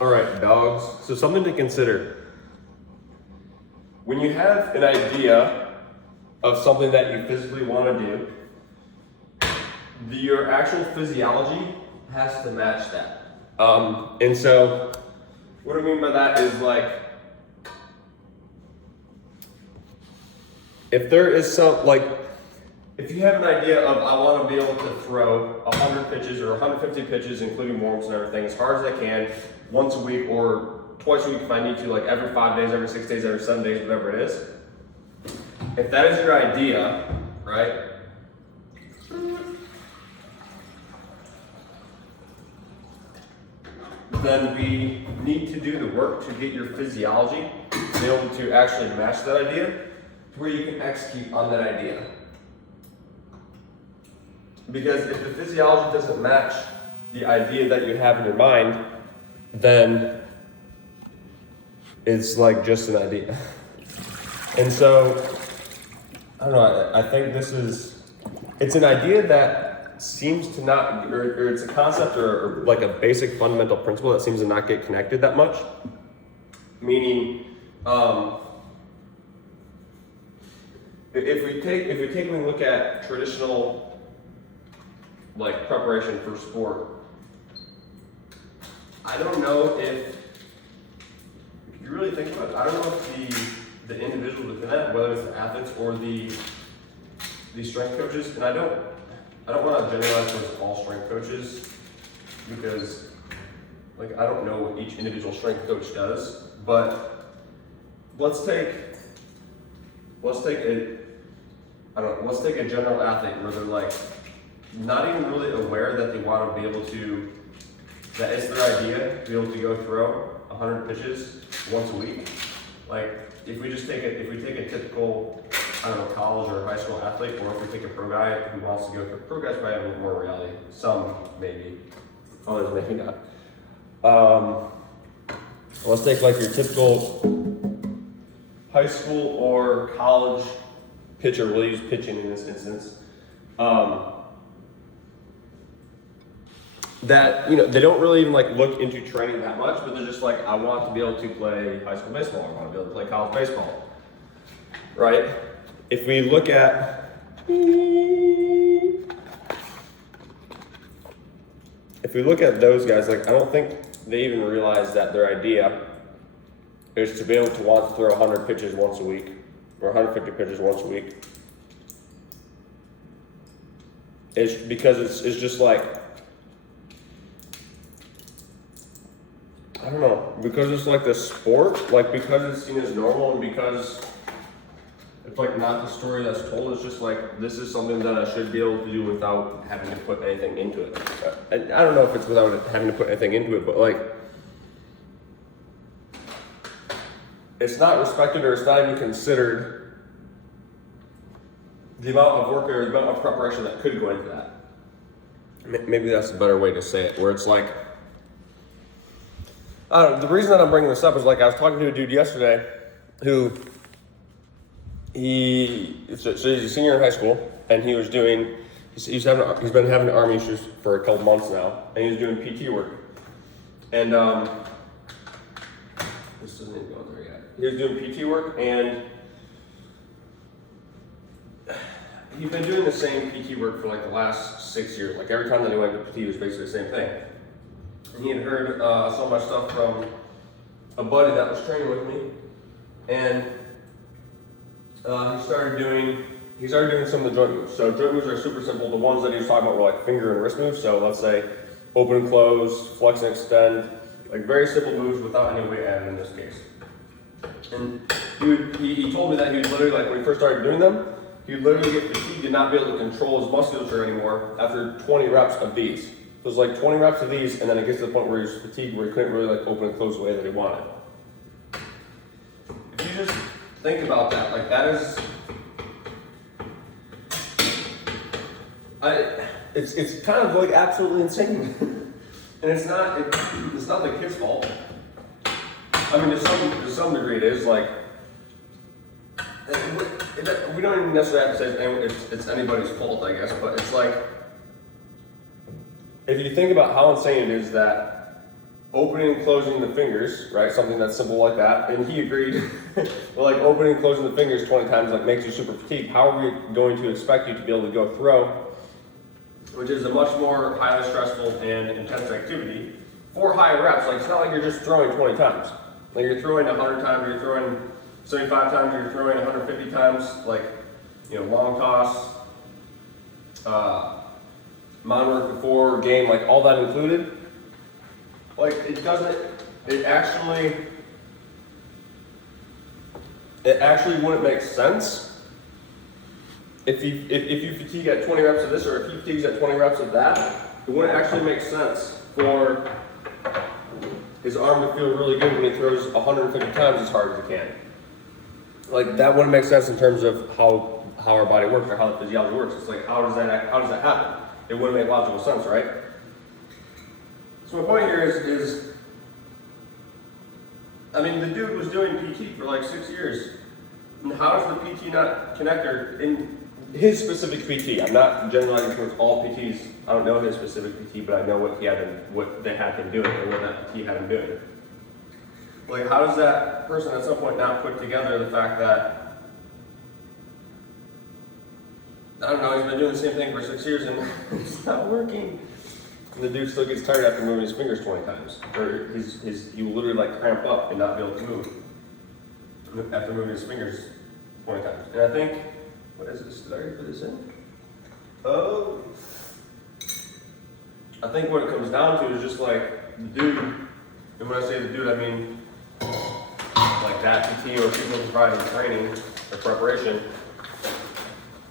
All right, dogs. So something to consider. When you have an idea of something that you physically want to do, your actual physiology has to match that. And so what I mean by that is like, if there is some, like, if you have an idea of I want to be able to throw 100 pitches or 150 pitches, including warm-ups and everything, as hard as I can, once a week or twice a week if I need to, like every 5 days, every 6 days, every 7 days, whatever it is. If that is your idea, right? Then we need to do the work to get your physiology to be able to actually match that idea to where you can execute on that idea. Because if the physiology doesn't match the idea that you have in your mind, then it's like just an idea. And so, I don't know, I think it's an idea that seems to not, or it's a concept or like a basic fundamental principle that seems to not get connected that much. Meaning, if we take a look at traditional like preparation for sport, I don't know if you really think about it, I don't know if the individuals within that, whether it's the athletes or the strength coaches, and I don't want to generalize towards all strength coaches because like I don't know what each individual strength coach does, but let's take a general athlete where they're like not even really aware that they want to be able to, that it's their idea to be able to go throw 100 pitches once a week. Like if we take a typical, I don't know, college or high school athlete, or if we take a pro guy who wants to go through, pro guys probably have a little more reality. Some maybe, others maybe not. Let's take like your typical high school or college pitcher. We'll use pitching in this instance. That, you know, they don't really even like look into training that much, but they're just like, I want to be able to play high school baseball, I want to be able to play college baseball, right? If we look at, those guys, like I don't think they even realize that their idea is to be able to want to throw 100 pitches once a week, or 150 pitches once a week. It's because it's just like, I don't know, because it's like the sport, like because it's seen as normal and because it's like not the story that's told, it's just like, this is something that I should be able to do without having to put anything into it. I don't know if it's without having to put anything into it, but like, it's not respected or it's not even considered the amount of work or the amount of preparation that could go into that. Maybe that's a better way to say it, where it's like, the reason that I'm bringing this up is like I was talking to a dude yesterday who he's a senior in high school and he's been having army issues for a couple months now, and he was doing PT work, and this isn't even going there yet. He was doing PT work and he's been doing the same PT work for like the last 6 years. Like every time that he went to PT, it was basically the same thing. He had heard some of my stuff from a buddy that was training with me, and he started doing some of the joint moves. So joint moves are super simple. The ones that he was talking about were like finger and wrist moves. So let's say open and close, flex and extend, like very simple moves without any weight added in this case. And he told me that he would literally, like when he first started doing them, he would literally get fatigued and not be able to control his musculature anymore after 20 reps of these. So it's like 20 reps of these, and then it gets to the point where he's fatigued, where he couldn't really like open and close the way that he wanted. If you just think about that, like that is, it's kind of like absolutely insane, and it's not the kid's fault. I mean, to some degree, it is like. We don't even necessarily have to say it's anybody's fault, I guess, but it's like, if you think about how insane it is that opening and closing the fingers, right? Something that's simple like that. And he agreed, well, like opening and closing the fingers 20 times like makes you super fatigued. How are we going to expect you to be able to go throw, which is a much more highly stressful and intense activity for higher reps? Like it's not like you're just throwing 20 times. Like you're throwing 100 times, or you're throwing 75 times, or you're throwing 150 times, like, you know, long toss, mound work before game, like all that included. Like it actually wouldn't make sense if you fatigue at 20 reps of this, or if he fatigues at 20 reps of that. It wouldn't actually make sense for his arm to feel really good when he throws 150 times as hard as he can. Like that wouldn't make sense in terms of how our body works or how the physiology works. It's like how does that happen? It wouldn't make logical sense, right? So my point here is I mean, the dude was doing PT for like 6 years. And how does the PT not connect, or in his specific PT? I'm not generalizing towards all PTs. I don't know his specific PT, but I know what they had him doing, or what that PT had him doing. Like, how does that person at some point not put together the fact that, I don't know, he's been doing the same thing for 6 years and it's not working. And the dude still gets tired after moving his fingers 20 times. Or he will literally like cramp up and not be able to move after moving his fingers 20 times. And I think, what is this? Did I already put this in? Oh. I think what it comes down to is just like the dude, and when I say the dude, I mean like that PT or people providing training or preparation.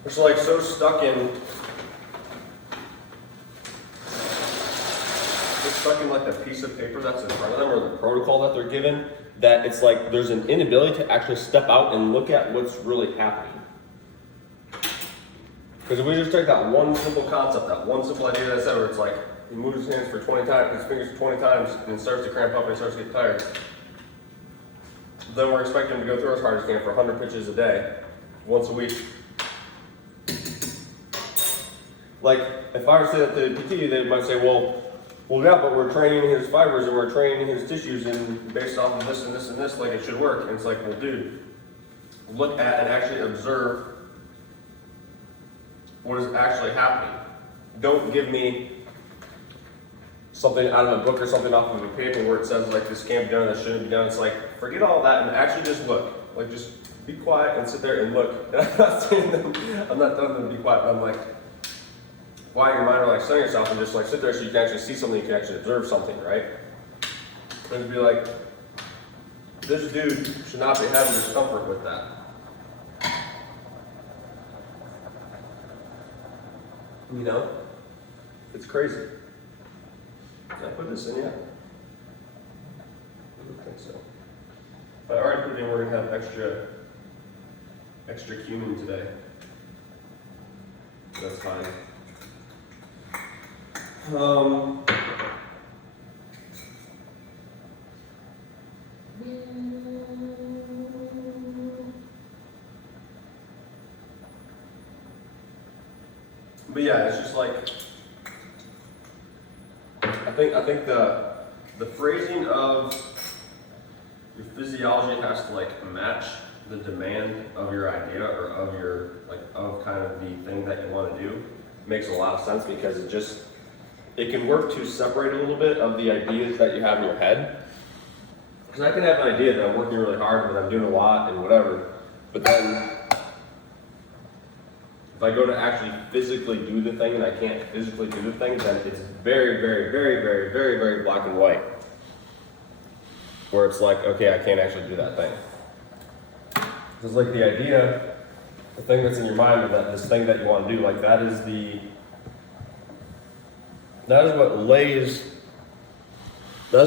It's like so stuck in like the piece of paper that's in front of them, or the protocol that they're given, that it's like there's an inability to actually step out and look at what's really happening. Because if we just take that one simple concept, that one simple idea that I said, where it's like he moves his hands for 20 times, his fingers 20 times, and it starts to cramp up and he starts to get tired, then we're expecting him to go through as hard as he can for 100 pitches a day, once a week. Like, if I were to say that to the PT, they might say, well, yeah, but we're training his fibers and we're training his tissues, and based off of this and this and this, like it should work. And it's like, well, dude, look at and actually observe what is actually happening. Don't give me something out of a book or something off of a paper where it says like this can't be done, this shouldn't be done. It's like, forget all that and actually just look. Like just be quiet and sit there and look. And I'm not saying them, I'm not telling them to be quiet, but I'm like, quiet your mind, or like center yourself and just like sit there so you can actually see something, you can actually observe something, right? And be like, this dude should not be having discomfort with that. You know? It's crazy. Did I put this in yet? I don't think so. If I already put it in, we're gonna have extra cumin today. That's fine. But yeah, it's just like I think the phrasing of your physiology has to like match the demand of your idea, or of your of kind of the thing that you want to do. It makes a lot of sense, because it can work to separate a little bit of the ideas that you have in your head. Because I can have an idea that I'm working really hard, but I'm doing a lot and whatever, but then if I go to actually physically do the thing and I can't physically do the thing, then it's very, very, very, very, very, very black and white. Where it's like, okay, I can't actually do that thing. It's like the idea, the thing that's in your mind, or that this thing that you want to do, like that is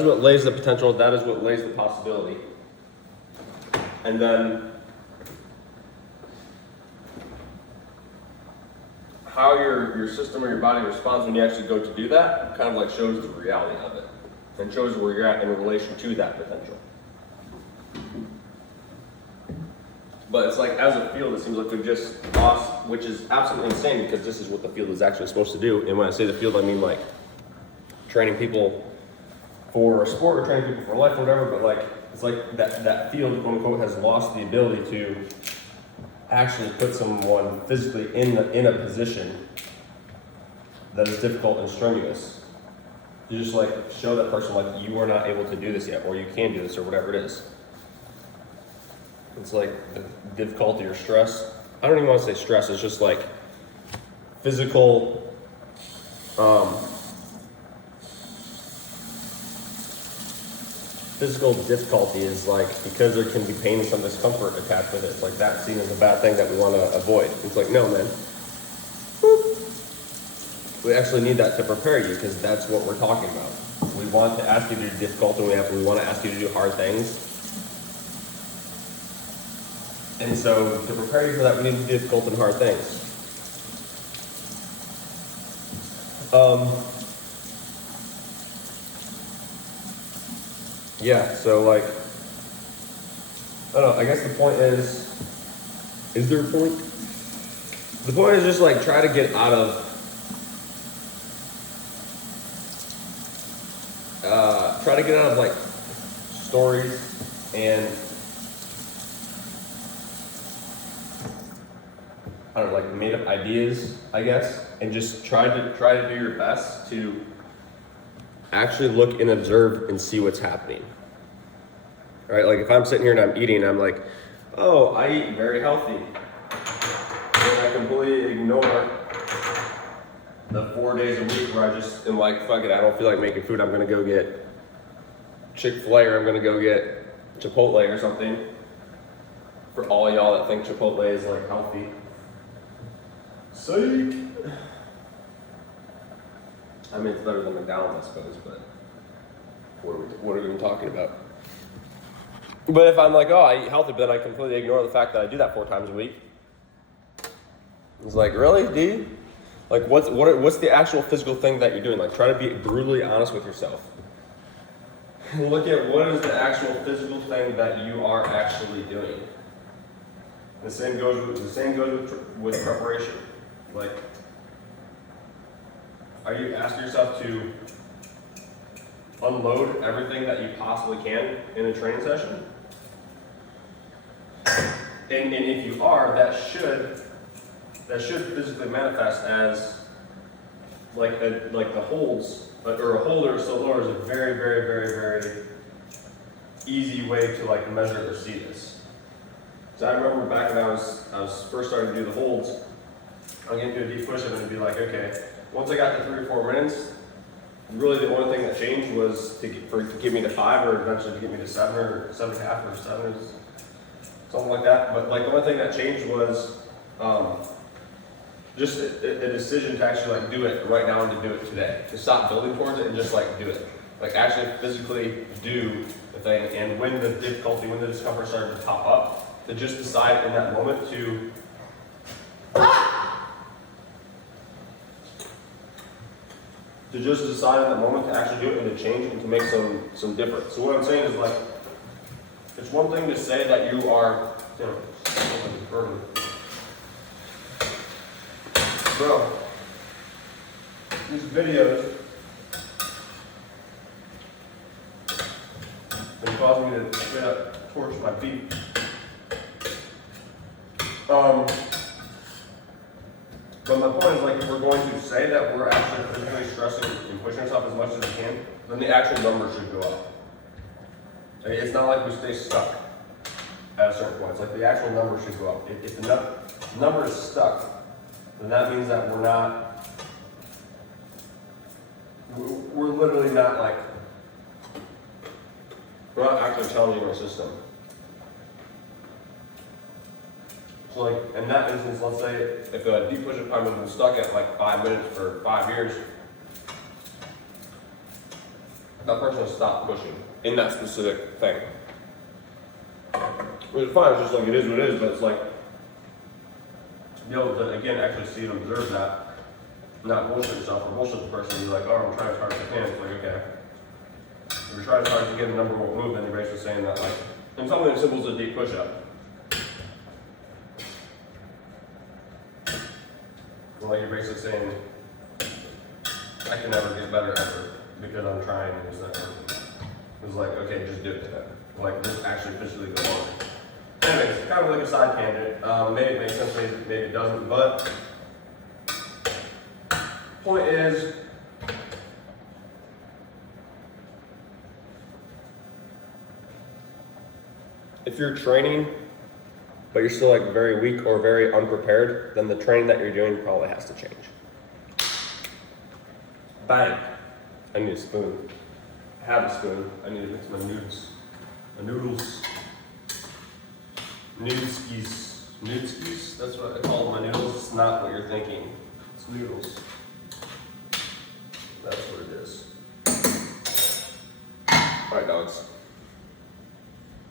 what lays the potential, that is what lays the possibility. And then how your system or your body responds when you actually go to do that kind of like shows the reality of it, and shows where you're at in relation to that potential. But it's like, as a field, it seems like we've just lost, which is absolutely insane, because this is what the field is actually supposed to do. And when I say the field, I mean like training people for a sport or training people for life or whatever, but like, it's like that field, quote unquote, has lost the ability to actually put someone physically in a position that is difficult and strenuous. You just like show that person like you are not able to do this yet, or you can do this, or whatever it is. It's like the difficulty or stress. I don't even want to say stress, it's just like physical, physical difficulty is like, because there can be pain and some discomfort attached with it. It's like that seen as a bad thing that we want to avoid. It's like, no, man. We actually need that to prepare you, because that's what we're talking about. We want to ask you to do difficult, and we want to ask you to do hard things. And so to prepare you for that, we need to do difficult and hard things. Yeah, so like, I don't know, I guess the point is there a point? The point is just like, try to get out of, like stories and, I don't know, like made up ideas, I guess, and just try to do your best to actually look and observe and see what's happening. All right, like if I'm sitting here and I'm eating, I'm like, oh, I eat very healthy. And I completely ignore the 4 days a week where I just am like, fuck it, I don't feel like making food. I'm gonna go get Chick-fil-A, or I'm gonna go get Chipotle or something. For all y'all that think Chipotle is like healthy. Psych. I mean, it's better than McDonald's, I suppose, but what are we even talking about? But if I'm like, oh, I eat healthy, but then I completely ignore the fact that I do that 4 times a week. It's like, really, dude? Like, what's the actual physical thing that you're doing? Like, try to be brutally honest with yourself. Look at what is the actual physical thing that you are actually doing. The same goes with preparation. Like, are you asking yourself to unload everything that you possibly can in a training session? And if you are, that should physically manifest as like the holds, or a holder so lower is a very, very, very, very easy way to like measure or see this. So I remember back when I was first starting to do the holds, I'll get into a deep push-up and it'd be like, okay, once I got to 3 or 4 minutes, really the only thing that changed was to get me to 5, or eventually to get me to 7 or 7.5 or 7, something like that. But like the only thing that changed was just a decision to actually like do it right now and to do it today. To stop building towards it and just like do it. Like actually physically do the thing. And when the difficulty, when the discomfort started to pop up, to just decide in that moment to just decide in that moment to actually do it and to change and to make some difference. So what I'm saying is like, it's one thing to say that you are, bro, these videos been causing me to straight up torch my feet. But my point is, like, if we're going to say that we're actually physically stressing and pushing ourselves as much as we can, then the actual number should go up. It's not like we stay stuck at a certain point. It's like the actual number should go up. If the number is stuck, then that means that we're literally not like, we're not actually challenging our system. So like, in that instance, let's say if a deep push-up time has been stuck at like 5 minutes for 5 years, that person has stopped pushing in that specific thing. Which is fine, it's just like it is what it is, but it's like, be able to, again, actually see and observe that, not bullshit yourself or bullshit the person, be like, oh, I'm trying as hard as I can. It's like, okay. If you're trying as hard to get a number won't move, then you're basically saying that, like, and something as simple as a deep push-up. Well, you're basically saying, I can never get better ever because I'm trying and it's not working. It was like, okay, just do it then. Like, just actually officially go on. Anyways, kind of like a side tangent. Maybe it makes sense, maybe it doesn't, but point is, if you're training, but you're still like very weak or very unprepared, then the training that you're doing probably has to change. Bang. I need a spoon. I have a spoon. I need to mix my noodles. My noodles. Noodskis. Noodskis? That's what I call my noodles. It's not what you're thinking. It's noodles.